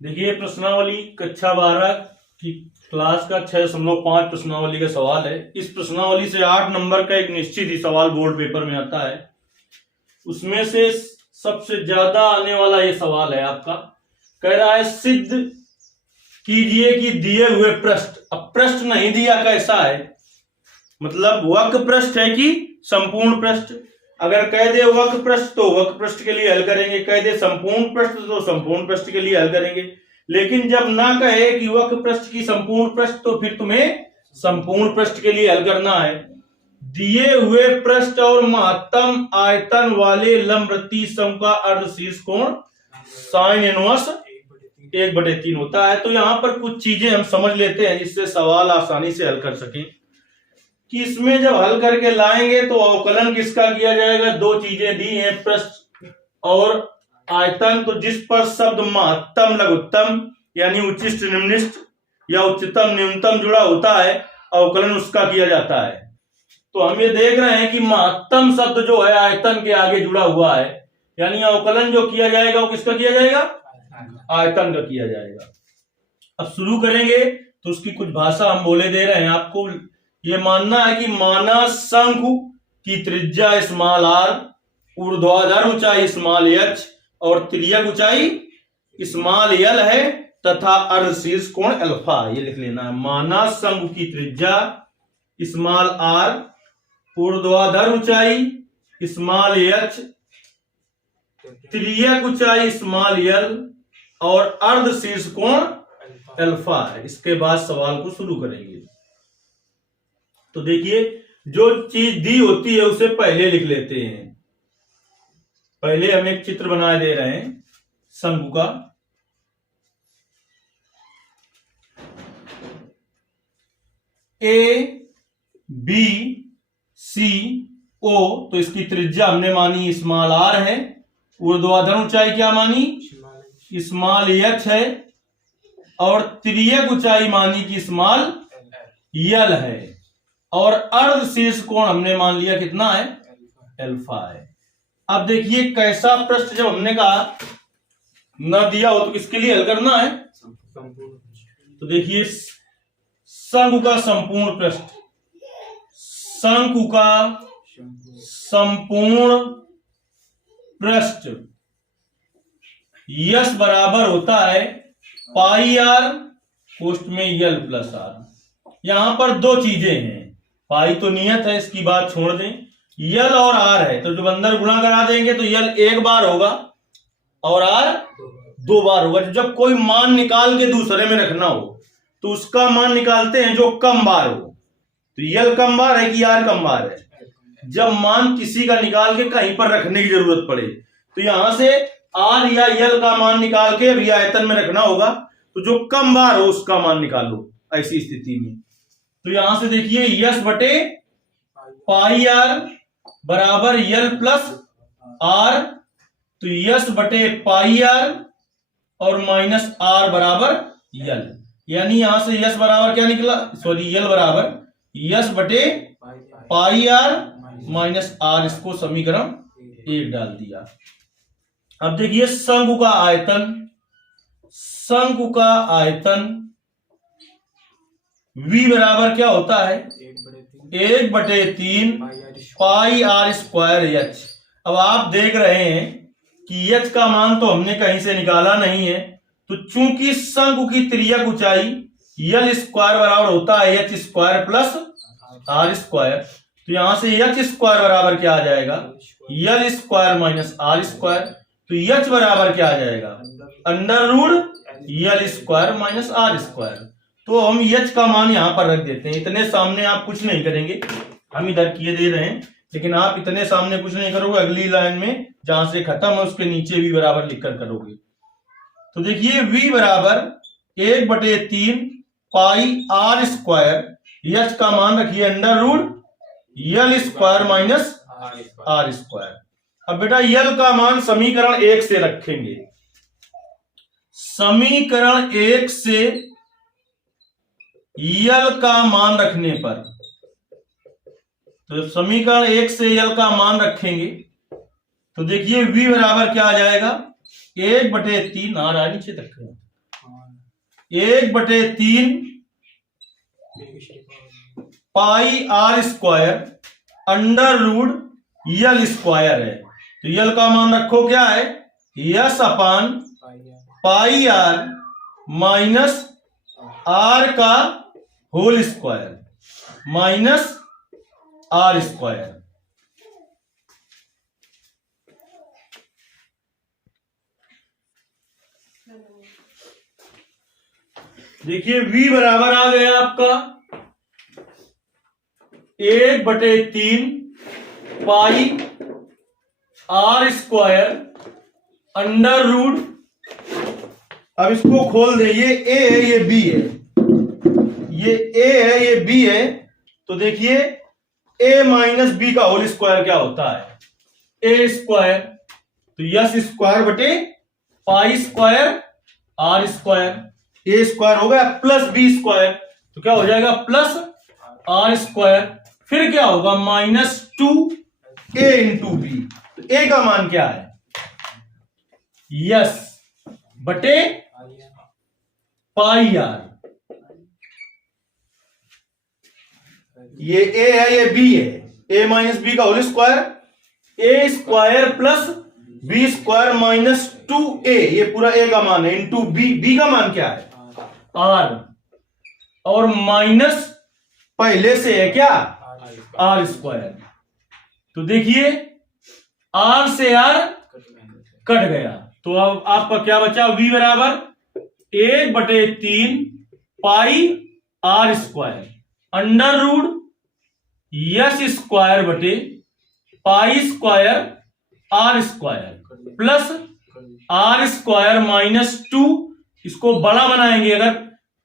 देखिए प्रश्नावली कक्षा 12 की क्लास का 6.5 प्रश्नावली का सवाल है। इस प्रश्नावली से 8 नंबर का एक निश्चित ही सवाल बोर्ड पेपर में आता है। उसमें से सबसे ज्यादा आने वाला ये सवाल है आपका। कह रहा है सिद्ध कीजिए कि दिए हुए पृष्ठ, अब पृष्ठ नहीं दिया कैसा है, मतलब वक्र पृष्ठ है कि संपूर्ण पृष्ठ। अगर कह दे वक्र पृष्ठ तो वक्र पृष्ठ के लिए हल करेंगे, कह दे संपूर्ण पृष्ठ तो संपूर्ण पृष्ठ के लिए हल करेंगे। लेकिन जब ना कहे कि वक्र पृष्ठ की संपूर्ण पृष्ठ तो फिर तुम्हें संपूर्ण पृष्ठ के लिए हल करना है। दिए हुए पृष्ठ और महत्तम आयतन वाले लंबवृत्तीय सम का अर्धशीर्ष कोण साइन इनवर्स 1/3 होता है। तो यहां पर कुछ चीजें हम समझ लेते हैं जिससे सवाल आसानी से हल कर सकें। कि इसमें जब हल करके लाएंगे तो अवकलन किसका किया जाएगा। दो चीजें दी हैं, पृष्ठ और आयतन। तो जिस पर शब्द महत्तम लघुत्तम यानी उच्चिष्ट निम्निष्ट या उच्चतम न्यूनतम जुड़ा होता है, अवकलन उसका किया जाता है। तो हम ये देख रहे हैं कि महत्तम शब्द जो है आयतन के आगे जुड़ा हुआ है, यानी अवकलन जो किया जाएगा वो किसका किया जाएगा, आयतन का किया जाएगा। अब शुरू करेंगे तो उसकी कुछ भाषा हम बोले दे रहे हैं आपको। ये मानना है कि माना शंकु की त्रिज्या स्मॉल आर, ऊर्ध्वाधर ऊंचाई स्मॉल एच और तिर्यक ऊंचाई स्मॉल एल है तथा अर्धशीर्ष कोण अल्फा। ये लिख लेना है। माना शंकु की त्रिज्या स्मॉल आर, ऊर्ध्वाधर ऊंचाई स्मॉल एच, तिर्यक ऊंचाई स्मॉल एल और अर्धशीर्ष कोण अल्फा है। इसके बाद सवाल को शुरू करेंगे। तो देखिए जो चीज दी होती है उसे पहले लिख लेते हैं। पहले हम एक चित्र बनाए दे रहे हैं शंकु का। ए बी सी ओ, तो इसकी त्रिज्या हमने मानी स्मॉल आर है, ऊर्ध्वाधर ऊंचाई क्या मानी स्मॉल एच है और तिर्यक ऊंचाई मानी कि स्मॉल एल है और अर्धशीर्ष कोण हमने मान लिया कितना है, अल्फा है। अब देखिए कैसा पृष्ठ जब हमने कहा न दिया हो तो किसके लिए हल करना है। तो देखिए शंकु का संपूर्ण पृष्ठ, शंकु का संपूर्ण पृष्ठ यश बराबर होता है पाई आर कोष्ठ में यल प्लस आर। यहां पर दो चीजें हैं, पाई तो नियत है इसकी बात छोड़ दें, यल और आर है। तो जब अंदर गुणा करा देंगे तो यल एक बार होगा और आर दो बार होगा। जब कोई मान निकाल के दूसरे में रखना हो तो उसका मान निकालते हैं जो कम बार हो। तो यल कम बार है कि आर कम बार है। जब मान किसी का निकाल के कहीं पर रखने की जरूरत पड़े तो यहां से आर या यल का मान निकाल के अभी आयतन में रखना होगा, तो जो कम बार हो उसका मान निकालो ऐसी स्थिति में। तो यहां से देखिए यश बटे पाई आर बराबर यल प्लस आर, तो यश बटे पाई आर और माइनस आर बराबर यल, यानी यहां से यश बराबर क्या निकला, सॉरी यल बराबर यश बटे पाई आर माइनस आर। इसको समीकरण 1 डाल दिया। अब देखिए शंकु का आयतन, शंकु का आयतन V बराबर क्या होता है 1/3 पाई आर स्क्वायर एच। अब आप देख रहे हैं कि एच का मान तो हमने कहीं से निकाला नहीं है, तो चूंकि शंकु की तिर्यक ऊंचाई यल स्क्वायर बराबर होता है H square plus are square, तो यहां से एच स्क्वायर बराबर क्या आ जाएगा L square minus are square. तो एच बराबर क्या आ जाएगा under root L square minus are square. तो हम एच का मान यहां पर रख देते हैं। इतने सामने आप कुछ नहीं करेंगे, हम इधर किए दे रहे हैं, लेकिन आप इतने सामने कुछ नहीं करोगे। अगली लाइन में जहां से खत्म है उसके नीचे भी बराबर लिखकर करोगे। तो देखिए V बराबर 1/3 पाई आर स्क्वायर, एच का मान रखिए under root L square minus are square. अब बेटा यल का मान समीकरण 1 से रखेंगे। समीकरण 1 से यल का मान रखने पर, तो समीकरण 1 से यल का मान रखेंगे तो देखिए V बराबर क्या आ जाएगा 1/3 आर नीचे तक 1/3 pi r square under root यल स्क्वायर है। तो यल का मान रखो क्या है, s upon pi are minus r का whole square minus are square. देखिए v बराबर आ गया आपका 1/3 pi r square under root. अब इसको खोल दे, ये a है ये b है, ये a है ये b है। तो देखिए a माइनस बी का होल स्क्वायर क्या होता है, a स्क्वायर। तो यस स्क्वायर बटे pi square are square. A square हो गया प्लस बी स्क्वायर, तो क्या हो जाएगा प्लस आर स्क्वायर। फिर क्या होगा -2 a इंटू बी। तो ए का मान क्या है, यस बटे पाई आर। ये ए है ये बी है, ए माइनस बी का होल स्क्वायर, ए square plus b square minus 2a, ये पूरा ए का मान है इंटू बी। बी का मान क्या है आर, और माइनस पहले से है क्या आर स्क्वायर। तो देखिए आर से आर कट गया, तो अब आपका क्या बचा, v बराबर 1/3 pi r square under root s square बटे pi square are square plus are square -2। इसको बड़ा बनाएंगे, अगर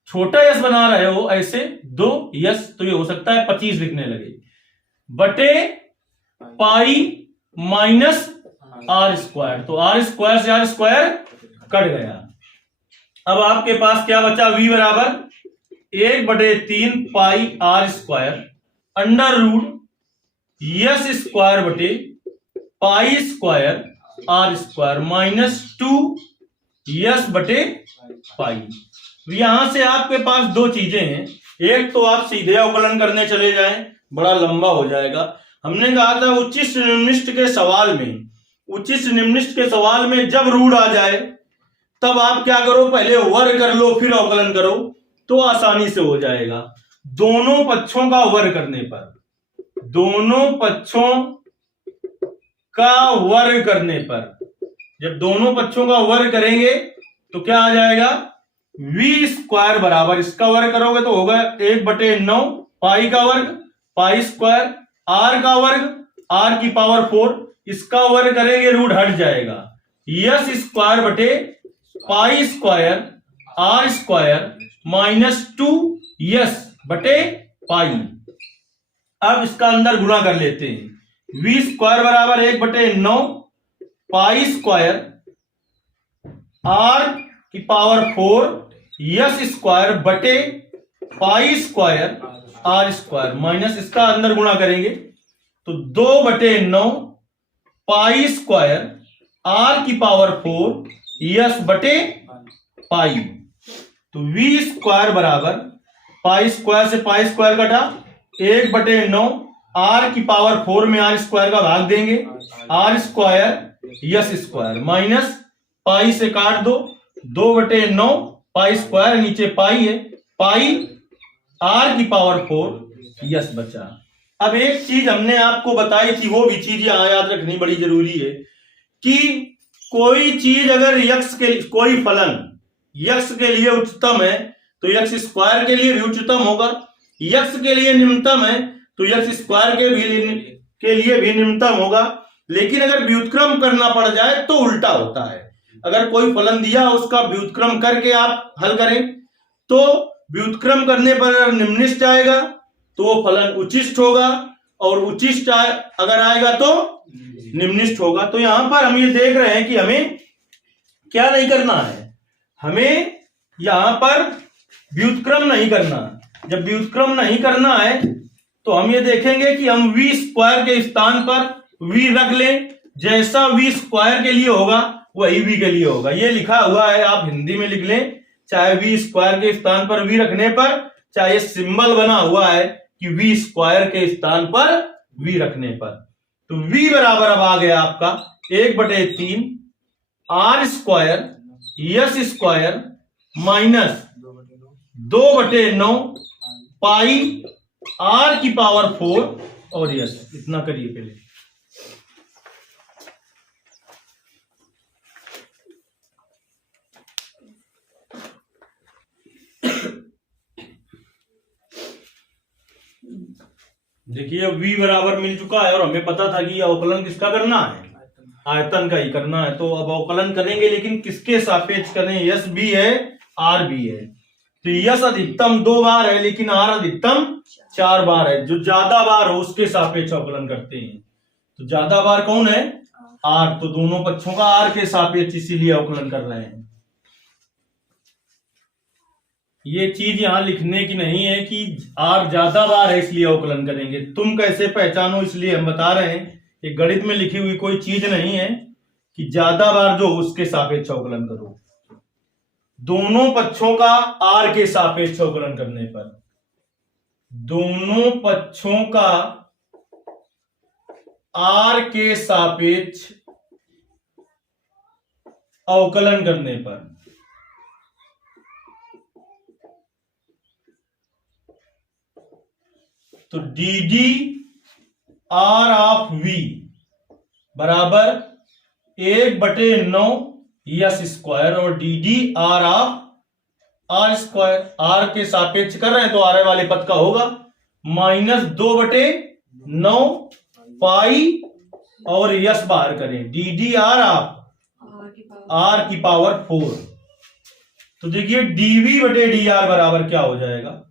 छोटा यस बना रहे हो ऐसे 2 यस तो ये हो सकता है 25 लिखने लगे, बटे पाई माइनस आर स्क्वायर। तो आर स्क्वायर से आर स्क्वायर कट गया। अब आपके पास क्या बचा, v बराबर 1/3 pi r square under root s square बटे pi square are square -2 s बटे पाई। यहां से आपके पास दो चीजें हैं, एक तो आप सीधे अवकलन करने चले जाएं, बड़ा लंबा हो जाएगा। हमने कहा था उच्चिष्ट निम्निष्ट के सवाल में, उच्चिष्ट निम्निष्ट के सवाल में जब रूट आ जाए तब आप क्या करो, पहले वर्ग कर लो फिर अवकलन करो, तो आसानी से हो जाएगा। दोनों पक्षों का वर्ग करने पर, दोनों पक्षों का वर्ग करने पर, जब दोनों पक्षों का वर्ग करेंगे तो क्या आ जाएगा, v स्क्वायर बराबर इसका वर्ग करोगे तो होगा 1/9 पाई का वर्ग पाई स्क्वायर r का वर्ग r की पावर 4, इसका वर्ग करेंगे रूट हट जाएगा, यस स्क्वायर बटे pi square r square -2 s बटे पाई। अब इसका अंदर गुणा कर लेते हैं, v स्क्वायर बराबर 1/9 पाई स्क्वायर r की पावर 4 यस स्क्वायर बटे pi square are square minus इसका अंदर गुणा करेंगे तो 2/9 पाई स्क्वायर आर की पावर 4 यस बटे पाई। तो v स्क्वायर बराबर पाई स्क्वायर से पाई स्क्वायर कटा 1/9 आर की पावर 4 में आर स्क्वायर का भाग देंगे, R square S square minus pi से काट दो 2/9 पाई स्क्वायर नीचे पाई है, पाई आर की पावर 4 यस बचा। अब एक चीज हमने आपको बताई थी, वो भी चीज यहां याद रखनी बड़ी जरूरी है कि कोई चीज अगर यक्स के कोई फलन यक्स के लिए उच्चतम है तो यक्स स्क्वायर के लिए भी उच्चतम होगा, यक्स के लिए निम्नतम है तो यक्स स्क्वायर के लिए भी निम्नतम होगा। लेकिन अगर व्युत्क्रम करना पड़ जाए तो उल्टा होता है। अगर कोई फलन दिया उसका व्युत्क्रम करके आप हल करें तो व्युत्क्रम करने पर अगर निम्निष्ट आएगा तो वो फलन उच्चिष्ट होगा, और उच्चिष्ट अगर आएगा तो निम्निष्ट होगा। तो यहां पर हम ये देख रहे हैं कि हमें क्या नहीं करना है, हमें यहां पर व्युत्क्रम नहीं करना। जब व्युत्क्रम नहीं करना है तो हम ये देखेंगे कि हम v स्क्वायर के स्थान पर v रख लें, जैसा v स्क्वायर के लिए होगा वही v के लिए होगा। ये लिखा हुआ है, आप हिंदी में लिख लें चाहे वी स्क्वायर के स्थान पर वी रखने पर, चाहे सिंबल बना हुआ है कि वी स्क्वायर के स्थान पर वी रखने पर। तो वी बराबर अब आ गया आपका 1/3 R square S square minus 2/9 pi R की पावर 4 और यस। इतना करिए पहले। देखिए v बराबर मिल चुका है और हमें पता था कि यह अवकलन किसका करना है, आयतन का ही करना है। तो अब अवकलन करेंगे, लेकिन किसके सापेक्ष करें, यस भी है आर भी है। तो यस अधिकतम 2 बार है लेकिन आर अधिकतम 4 बार है। जो ज्यादा बार हो उसके सापेक्ष अवकलन करते हैं। तो ज्यादा बार कौन है, आर। तो दोनों पक्षों का आर के सापेक्ष इसीलिए अवकलन कर रहे हैं। ये चीज यहां लिखने की नहीं है कि आर ज्यादा बार है इसलिए अवकलन करेंगे। तुम कैसे पहचानो इसलिए हम बता रहे हैं। ये गणित में लिखी हुई कोई चीज नहीं है कि ज्यादा बार जो उसके सापेक्ष अवकलन करो। दोनों पक्षों का आर के सापेक्ष अवकलन करने पर, दोनों पक्षों का आर के सापेक्ष अवकलन करने पर तो D D R of V बराबर 1/9 यस स्क्वायर और D D R of R square. आर के सापेक्ष कर रहे हैं तो आर वाले पद का होगा माइनस 2/9 पाई और यस बाहर करें D D R of R की पावर 4। तो देखिए dv/डी आर बराबर क्या हो जाएगा,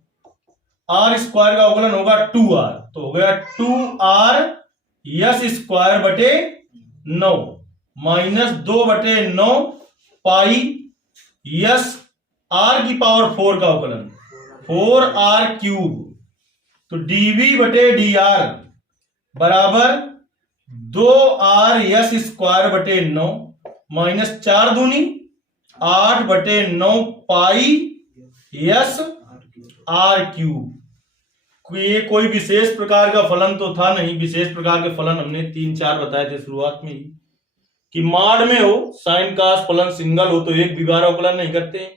आर स्क्वायर का अवकलन होगा 2r। तो हो गया 2r यस स्क्वायर बटे 9 माइनस 2/9 पाई यस आर की पावर 4 का अवकलन 4r क्यूब। तो dv/dr बराबर 2r यस स्क्वायर बटे 9 माइनस 4 दूनी 8/9 पाई यस आर क्यूब। ये कोई विशेष प्रकार का फलन तो था नहीं। विशेष प्रकार के फलन हमने 3-4 बताए थे शुरुआत में ही, कि माड में हो साइन कास फलन सिंगल हो तो एक भी बार अवकलन नहीं करते हैं।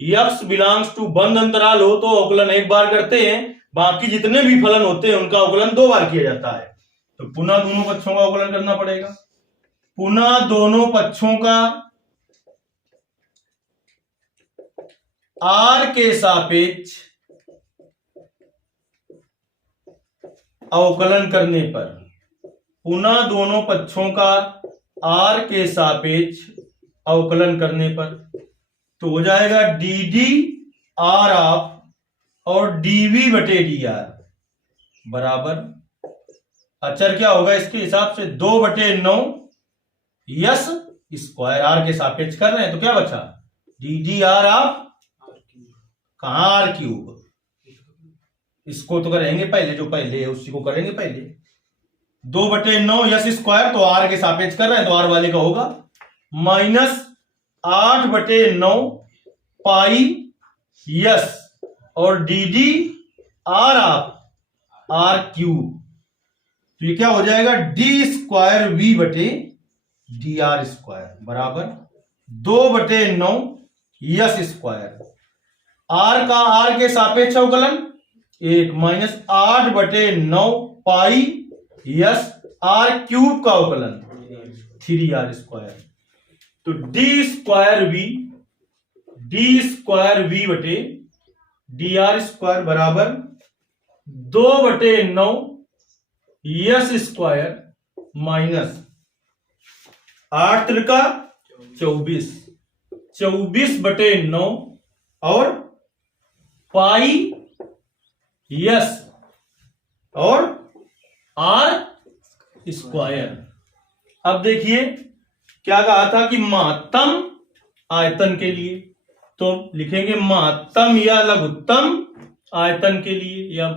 यक्स बिलोंग्स टू बंद अंतराल हो तो अवकलन एक बार करते हैं। बाकी जितने भी फलन होते हैं उनका अवकलन 2 बार किया जाता है। तो पुनः दोनों पक्षों का अवकलन करना पड़ेगा। पुनः दोनों पक्षों का आर के सापेक्ष अवकलन करने पर, पुनः दोनों पक्षों का आर के सापेक्ष अवकलन करने पर तो हो जाएगा डी डी आर ऑफ और dv/dr बराबर, अचर क्या होगा इसके हिसाब से 2/9 यस स्क्वायर। आर के सापेक्ष कर रहे हैं तो क्या बचा, डी डी आर ऑफ कहां आर क्यूब। इसको तो करेंगे पहले, जो पहले है उसी को करेंगे पहले। 2/9 यस स्क्वायर तो आर के सापेक्ष कर रहे हैं तो आर वाले का होगा माइनस 8/9 पाई यस और D D R of R cube. तो ये क्या हो जाएगा, डी स्क्वायर वी बटे डी आर स्क्वायर बराबर 2/9 यस स्क्वायर। आर का आर के सापेक्ष अवकलन 1 minus 8/9 pi S R cube का अवकलन 3r स्क्वायर। तो डी स्क्वायर वी बटे डी आर स्क्वायर बराबर 2/9 यस स्क्वायर माइनस 8 त्रिका 24/9 और पाई यस और आर स्क्वायर। अब देखिए क्या कहा था कि महत्तम आयतन के लिए तो लिखेंगे महत्तम या लघुत्तम आयतन के लिए, या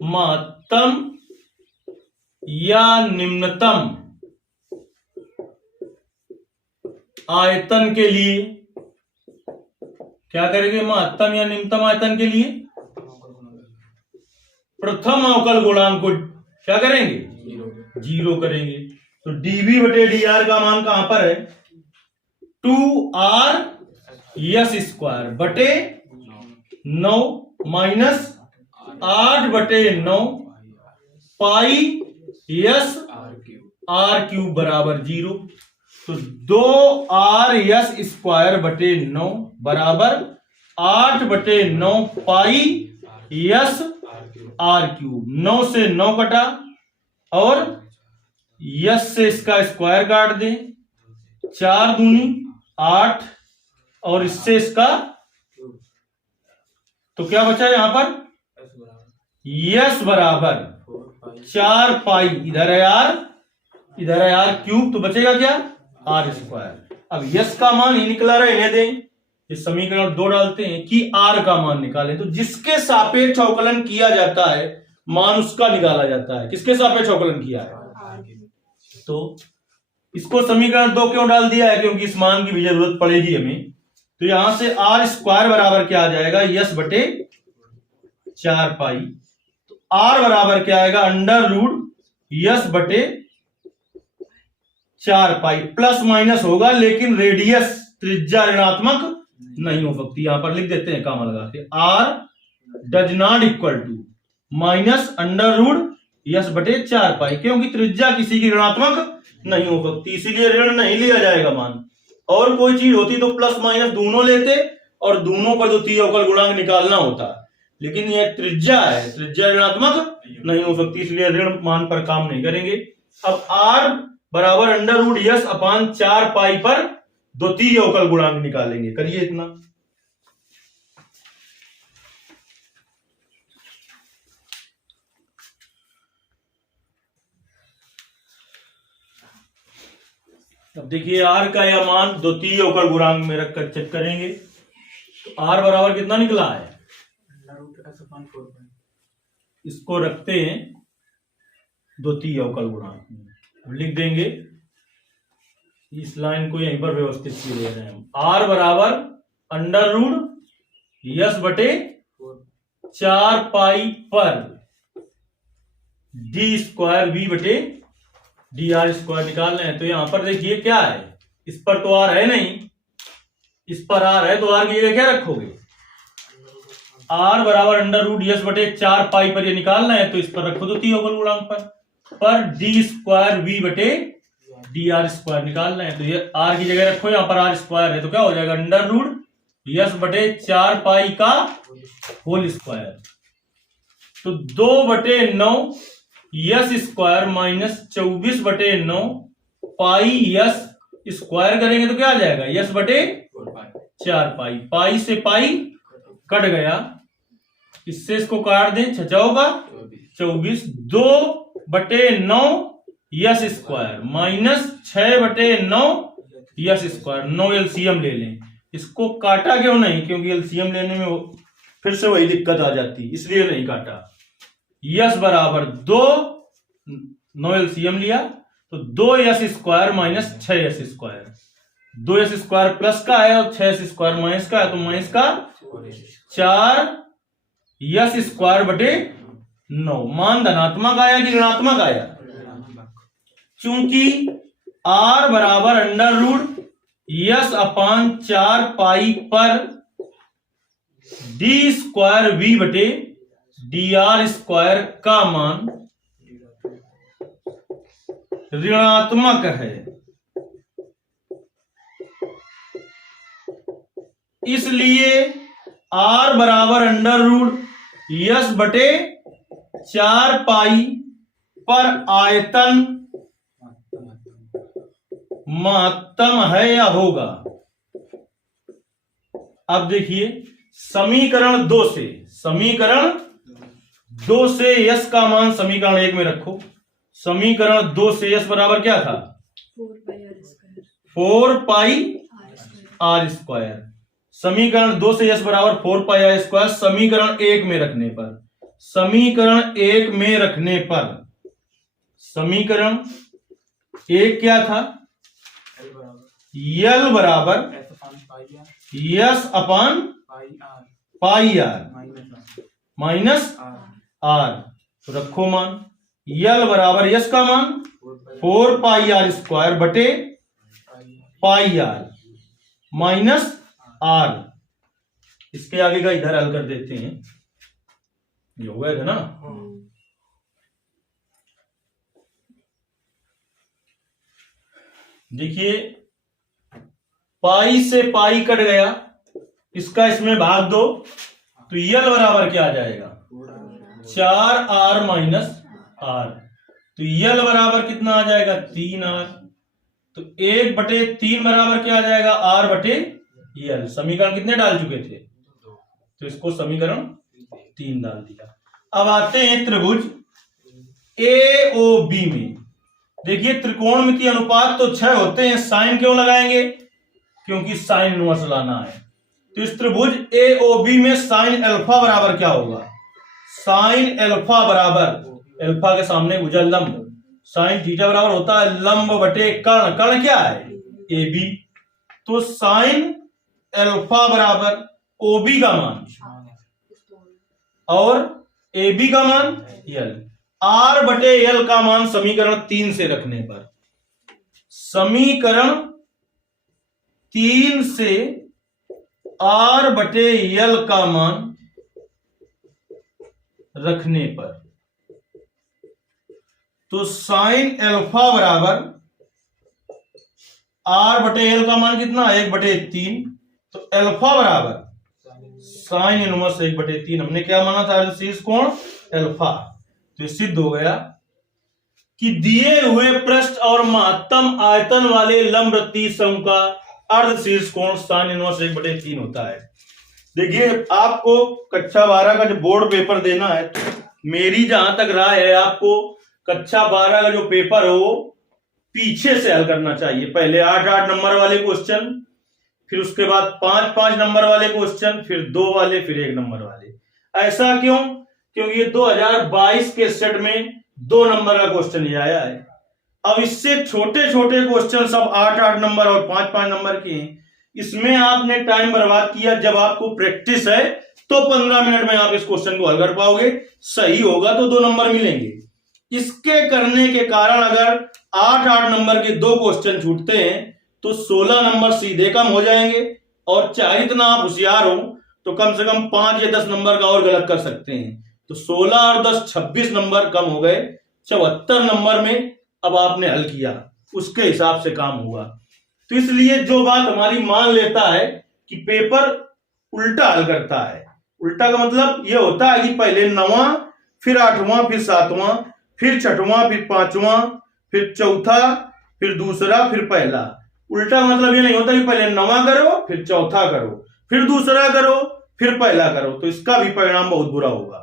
महत्तम या निम्नतम आयतन के लिए क्या करेंगे महत्तम या निम्नतम आयतन के लिए प्रथम अवकल गुणांक को क्या करेंगे 0 करेंगे। तो dv बटे dr का मान कहां पर है 2r यस स्क्वायर बटे 9 माइनस 8 बटे 9 पाई यस आर क्यूब बराबर 0। तो 2r यस स्क्वायर बटे 9 बराबर 8 बटे 9 पाई यस आर क्यूब। 9 से 9 कटा और यस से इसका स्क्वायर काट दें 4 दूनी 8 और इससे इसका तो क्या बचा यहां पर यस बराबर 4 पाई इधर है आर क्यूब तो बचेगा क्या आर स्क्वायर। अब यस का मान ही निकला रहे इन्हें दें इस समीकरण 2 डालते हैं कि आर का मान निकालें। तो जिसके सापेक्ष अवकलन किया जाता है मान उसका निकाला जाता है। किसके सापेक्ष अवकलन किया है तो इसको समीकरण 2 क्यों डाल दिया है क्योंकि इस मान की भी जरूरत पड़ेगी हमें। तो यहां से आर स्क्वायर बराबर क्या आ जाएगा यस बटे 4 पाई। तो आर बराबर क्या आएगा अंडर रूट यस बटे 4 पाई। प्लस माइनस होगा लेकिन रेडियस त्रिज्या ऋणात्मक नहीं हो सकती। यहां पर लिख देते हैं कामा लगा के R does not equal to minus under root S बटे 4 पाई क्योंकि त्रिज्या किसी की ऋणात्मक नहीं हो सकती इसीलिए ऋण नहीं लिया जाएगा मान। और कोई चीज होती तो प्लस माइनस दोनों लेते और दोनों पर द्वितीय अवकल गुणांक निकालना होता लेकिन यह त्रिज्या है त्रिज्या ऋणात्मक नहीं हो सकती इसलिए ऋण मान पर काम नहीं करेंगे। अब आर बराबर अंडर रूट यस अपान 4 पाई पर द्वितीय अवकल गुणांक निकालेंगे। करिए इतना अब देखिए आर का यह मान द्वितीय अवकल गुणांक में रखकर चेक करेंगे। तो आर बराबर कितना निकला है इसको रखते हैं द्वितीय अवकल गुणांक में। अब लिख देंगे इस लाइन को यहीं पर व्यवस्थित किए रहे हैं। आर बराबर अंडर रूट यस बटे 4 पाई पर डी स्क्वायर वी बटे डी आर स्क्वायर निकालना है। तो यहां पर देखिए क्या है इस पर तो आर है नहीं इस पर आर है तो आर की जगह क्या रखोगे आर बराबर अंडर रूट यस बटे 4 पाई पर ये निकालना है तो इस पर रखो द्वितीय अवकल गुणांक पर डी स्क्वायर वी बटे डी आर स्क्वायर निकालना है। तो ये आर की जगह रखो यहां पर आर स्क्वायर है तो क्या हो जाएगा अंडर रूट यस बटे 4 पाई का होल स्क्वायर। तो 2 बटे 9 यस स्क्वायर माइनस 24 बटे 9 पाई यस स्क्वायर करेंगे तो क्या आ जाएगा यस बटे 4 पाई। पाई से पाई कट गया इससे इसको काट दें 6 का 24 2 बटे 9 यस स्क्वायर माइनस 6 बटे 9 यस स्क्वायर। 9 एलसीएम ले लें इसको काटा क्यों नहीं क्योंकि एलसीएम लेने में फिर से वही दिक्कत आ जाती इसलिए नहीं काटा। यस बराबर 2 9 एलसीएम लिया तो 2 yes square minus 6 yes square. 2 yes square plus का है और 6 यस स्क्वायर माइनस का है तो माइनस का 4 यस स्क्वायर बटे 9। मान धनात्मक आया कि ऋणात्मक आया चूंकि आर बराबर अंडर रूट यस अपान 4 पाई पर डी स्क्वायर वी बटे डी आर स्क्वायर का मान ऋणात्मक है इसलिए आर बराबर अंडर रूट यस बटे 4 पाई पर आयतन महत्तम है या होगा। अब देखिए समीकरण 2 से यस का मान समीकरण 1 में रखो। समीकरण 2 से यस बराबर क्या था 4 पाई आर स्क्वायर। समीकरण 2 से यस बराबर 4 पाई आर स्क्वायर समीकरण 1 में रखने पर समीकरण 1 क्या था यल बराबर S upon pi are minus R. तो रखो मान यल बराबर यस का मान 4 पाई आर स्क्वायर बटे पाई आर माइनस आर। इसके आगे का इधर हल कर देते हैं, ये हो गया था ना। देखिए पाई से पाई कट गया, इसका इसमें भाग दो, तो यल बराबर क्या आ जाएगा 4r माइनस आर। तो यल बराबर कितना आ जाएगा 3r। तो 1/3 बराबर क्या आ जाएगा r बटे यल। समीकरण कितने डाल चुके थे, तो इसको समीकरण 3 डाल दिया। अब आते हैं त्रिभुज AOB में। देखिए त्रिकोणमितीय अनुपात तो 6 होते हैं, साइन क्यों लगाएंगे, क्योंकि साइन इनवर्स लाना है। तो इस त्रिभुज AOB में साइन अल्फा बराबर क्या होगा, साइन अल्फा बराबर अल्फा के सामने भुजा लंब, साइन थीटा बराबर होता है लंब बटे कर्ण। कर्ण क्या है AB। तो साइन अल्फा बराबर OB का मान और AB का मान यल। R बटे यल का मान समीकरण 3 से रखने पर, समीकरण 3 से R बटे यल का मान रखने पर, तो साइन अल्फा बराबर R बटे यल का मान कितना 1/3। तो अल्फा बराबर साइन इनवर्स 1/3। हमने क्या माना था शीर्ष कोण अल्फा। तो सिद्ध हो गया कि दिए हुए पृष्ठ और महत्तम आयतन वाले लंबवृत्तीय समूह का अर्ध शीर्ष कोण साइन इनवर्स 1/3 होता है। देखिए आपको कक्षा 12 का जो बोर्ड पेपर देना है, मेरी जहां तक राय है आपको कक्षा 12 का जो पेपर हो पीछे से हल करना चाहिए। पहले 8-8 नंबर वाले क्वेश्चन, फिर उसके बाद 5-5 नंबर वाले क्वेश्चन, फिर 2 वाले, फिर 1 नंबर वाले। ऐसा क्यों, क्योंकि ये 2022 के सेट में 2 नंबर का क्वेश्चन ही आया है। अब इससे छोटे छोटे क्वेश्चन सब 8-8 नंबर और 5-5 नंबर के हैं, इसमें आपने टाइम बर्बाद किया। जब आपको प्रैक्टिस है तो 15 मिनट में आप इस क्वेश्चन को हल कर पाओगे, सही होगा तो 2 नंबर मिलेंगे। इसके करने के कारण अगर 8-8 नंबर के 2 क्वेश्चन छूटते हैं तो 16 नंबर सीधे कम हो जाएंगे। और चाहे इतना आप होशियार हो तो कम से कम 5 या 10 नंबर का और गलत कर सकते हैं। तो 16 और 10 26 नंबर कम हो गए। 74 नंबर में अब आपने हल किया, उसके हिसाब से काम हुआ। तो इसलिए जो बात हमारी मान लेता है कि पेपर उल्टा हल करता है, उल्टा का मतलब यह होता है कि पहले 9वां, फिर 8वां, फिर 7वां, फिर 6वां, फिर 5वां, फिर चौथा, फिर दूसरा, फिर पहला। उल्टा मतलब ये नहीं होता कि पहले 9वां करो, फिर चौथा करो, फिर दूसरा करो, फिर पहला करो, तो इसका भी परिणाम बहुत बुरा होगा।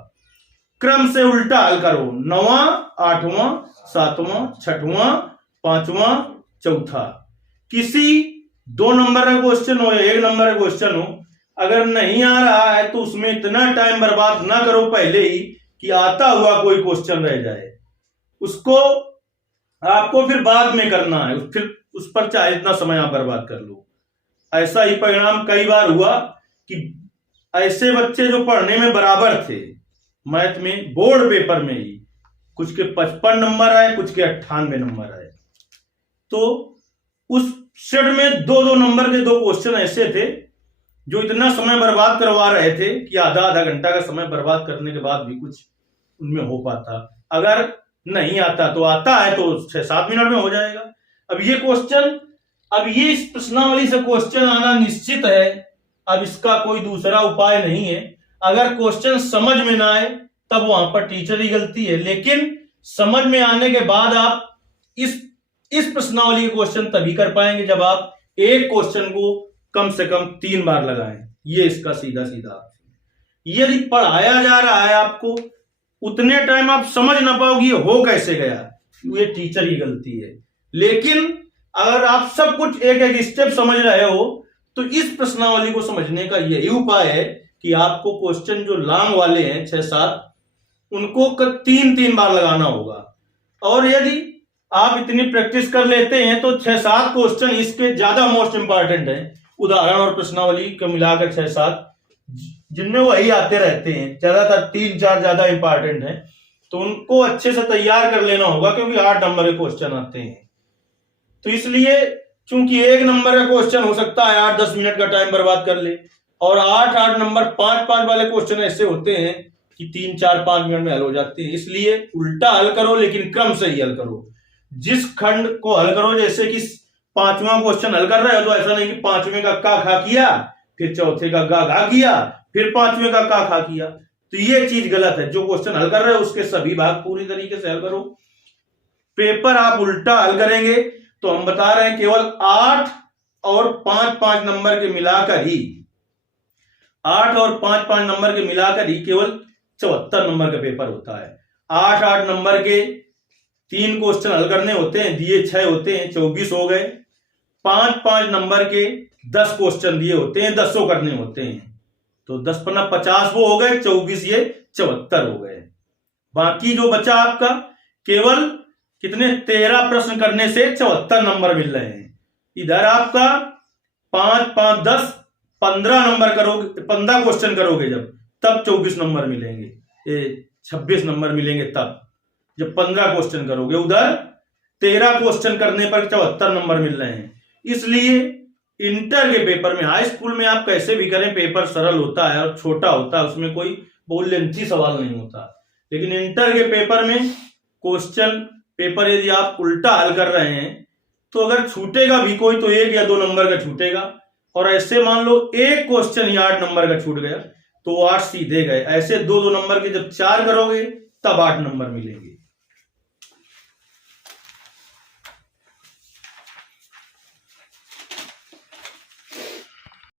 क्रम से उल्टा हल करो, 9वां, 8वां, 7वां, 6वां, 5वां, चौथा। किसी 2 नंबर का क्वेश्चन हो या 1 नंबर का क्वेश्चन हो, अगर नहीं आ रहा है तो उसमें इतना टाइम बर्बाद ना करो पहले ही कि आता हुआ कोई क्वेश्चन रह जाए, उसको आपको फिर बाद में करना है, फिर उस पर चाहे इतना समय आप बर्बाद कर लो। ऐसा ही परिणाम कई बार हुआ कि ऐसे बच्चे जो पढ़ने में बराबर थे मैथ में, बोर्ड पेपर में ही कुछ के 55 नंबर आए, कुछ के 98 नंबर आए। तो उस सेट में 2-2 नंबर के 2 क्वेश्चन ऐसे थे जो इतना समय बर्बाद करवा रहे थे कि आधा घंटा का समय बर्बाद करने के बाद भी कुछ उनमें हो पाता। अगर नहीं आता तो आता है तो 6-7 मिनट में हो जाएगा। अब ये क्वेश्चन, अब ये इस प्रश्नावली से क्वेश्चन आना निश्चित है। अब इसका कोई दूसरा उपाय नहीं है। अगर क्वेश्चन समझ में ना आए तब वहां पर टीचर की गलती है, लेकिन समझ में आने के बाद आप इस प्रश्नावली के क्वेश्चन तभी कर पाएंगे जब आप एक क्वेश्चन को कम से कम 3 बार लगाएं। ये इसका सीधा सीधा। यदि पढ़ाया जा रहा है आपको, उतने टाइम आप समझ ना पाओगे ये हो कैसे गया, ये टीचर की गलती है। लेकिन अगर आप सब कुछ एक एक स्टेप समझ रहे हो तो इस प्रश्नावली को समझने का यही उपाय है कि आपको क्वेश्चन जो लॉन्ग वाले हैं 6-7, उनको 3-3 बार लगाना होगा। और यदि आप इतनी प्रैक्टिस कर लेते हैं तो 6-7 क्वेश्चन इसके ज्यादा मोस्ट इंपॉर्टेंट है, उदाहरण और प्रश्नावली को मिलाकर 6-7 जिनमें वही आते रहते हैं, ज्यादातर 3-4 ज्यादा इंपॉर्टेंट है, तो उनको अच्छे से तैयार कर लेना होगा, क्योंकि 8 नंबर के क्वेश्चन आते हैं। तो इसलिए चूंकि 1 नंबर का क्वेश्चन हो सकता है 8-10 मिनट का टाइम बर्बाद कर ले, और 8-8 नंबर 5-5 वाले क्वेश्चन ऐसे होते हैं कि 3-4-5 मिनट में हल हो जाते हैं। इसलिए उल्टा हल करो, लेकिन क्रम से ही हल करो। जिस खंड को हल करो, जैसे कि 5वां क्वेश्चन हल कर रहे हो, तो ऐसा नहीं कि 5वें का का खा किया, फिर चौथे का गा घा किया, फिर 5वें का का खा किया, तो ये चीज गलत है। जो क्वेश्चन हल कर रहे हो उसके सभी भाग पूरी तरीके से हल करो। पेपर आप उल्टा हल करेंगे तो हम बता रहे हैं केवल 8 और 5-5 नंबर के मिलाकर ही, 8 और 5-5 नंबर के मिलाकर ही केवल 74 नंबर का पेपर होता है। 8-8 नंबर के 3 क्वेश्चन हल करने होते हैं, दिए 6 होते हैं, 24 हो गए। 5-5 नंबर के 10 क्वेश्चन दिए होते हैं, 10 करने होते हैं, तो 10×50 वो हो गए, 24 ये 74 हो गए। बाकी जो बचा आपका केवल कितने 13 प्रश्न करने से 74 नंबर मिल रहे हैं। इधर आपका 5-5-10 15 नंबर करोगे, 15 क्वेश्चन करोगे तब 24 नंबर मिलेंगे, ये 26 नंबर मिलेंगे तब जब 15 क्वेश्चन करोगे। उधर 13 क्वेश्चन करने पर 74 नंबर मिल रहे हैं। इसलिए इंटर के पेपर में, हाई स्कूल में आप कैसे भी करें पेपर सरल होता है और छोटा होता है, उसमें कोई बहुत लेंथी सवाल नहीं होता। लेकिन इंटर के पेपर में क्वेश्चन पेपर यदि आप उल्टा हल कर रहे हैं तो अगर छूटेगा भी कोई तो 1 या 2 नंबर का छूटेगा, और ऐसे मान लो एक क्वेश्चन ही 8 नंबर का छूट गया तो 8 सीधे गए। ऐसे 2-2 नंबर के जब 4 करोगे तब 8 नंबर मिलेंगे।